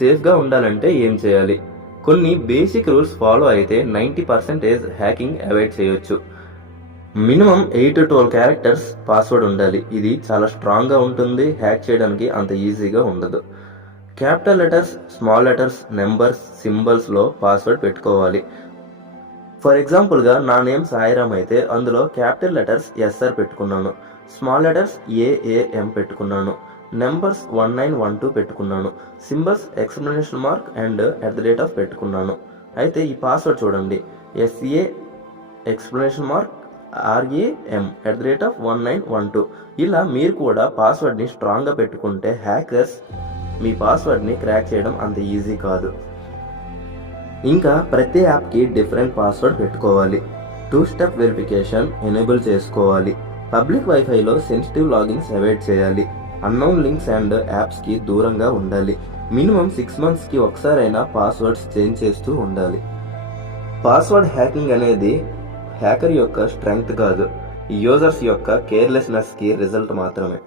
సేఫ్గా ఉండాలంటే ఏం చేయాలి? కొన్ని బేసిక్ రూల్స్ ఫాలో అయితే 90% హ్యాకింగ్ అవాయిడ్ చేయొచ్చు. మినిమం 8 to 12 క్యారెక్టర్స్ పాస్వర్డ్ ఉండాలి. ఇది చాలా స్ట్రాంగ్గా ఉంటుంది, హ్యాక్ చేయడానికి అంత ఈజీగా ఉండదు. Capital letters, small letters, numbers, సింబల్స్లో పాస్వర్డ్ పెట్టుకోవాలి. ఫర్ ఎగ్జాంపుల్గా నా నేమ్ సాయిరామ్ అయితే అందులో క్యాపిటల్ లెటర్స్ ఎస్ఆర్ పెట్టుకున్నాను, స్మాల్ లెటర్స్ ఏఏఎం పెట్టుకున్నాను, నెంబర్స్ 1912 పెట్టుకున్నాను, సింబల్స్ ఎక్స్ప్లెనేషన్ మార్క్ అండ్ @ పెట్టుకున్నాను. అయితే ఈ పాస్వర్డ్ చూడండి, SA ఎక్స్ప్లెనేషన్ మార్క్ RAM @1912. ఇలా మీరు కూడా పాస్వర్డ్ని స్ట్రాంగ్గా పెట్టుకుంటే హ్యాకర్స్ మీ పాస్వర్డ్ని క్రాక్ చేయడం అంత ఈజీ కాదు. ఇంకా ప్రతి యాప్కి డిఫరెంట్ పాస్వర్డ్ పెట్టుకోవాలి. 2 స్టెప్ వెరిఫికేషన్ ఎనేబుల్ చేసుకోవాలి. పబ్లిక్ వైఫైలో సెన్సిటివ్ లాగిన్స్ అవాయిడ్ చేయాలి. అన్నోన్ లింక్స్ అండ్ యాప్స్కి దూరంగా ఉండాలి. మినిమం 6 monthsకి ఒకసారైనా పాస్వర్డ్స్ చేంజ్ చేస్తూ ఉండాలి. పాస్వర్డ్ హ్యాకింగ్ అనేది హ్యాకర్ యొక్క స్ట్రెంగ్త్ కాదు, యూజర్స్ యొక్క కేర్లెస్నెస్కి రిజల్ట్ మాత్రమే.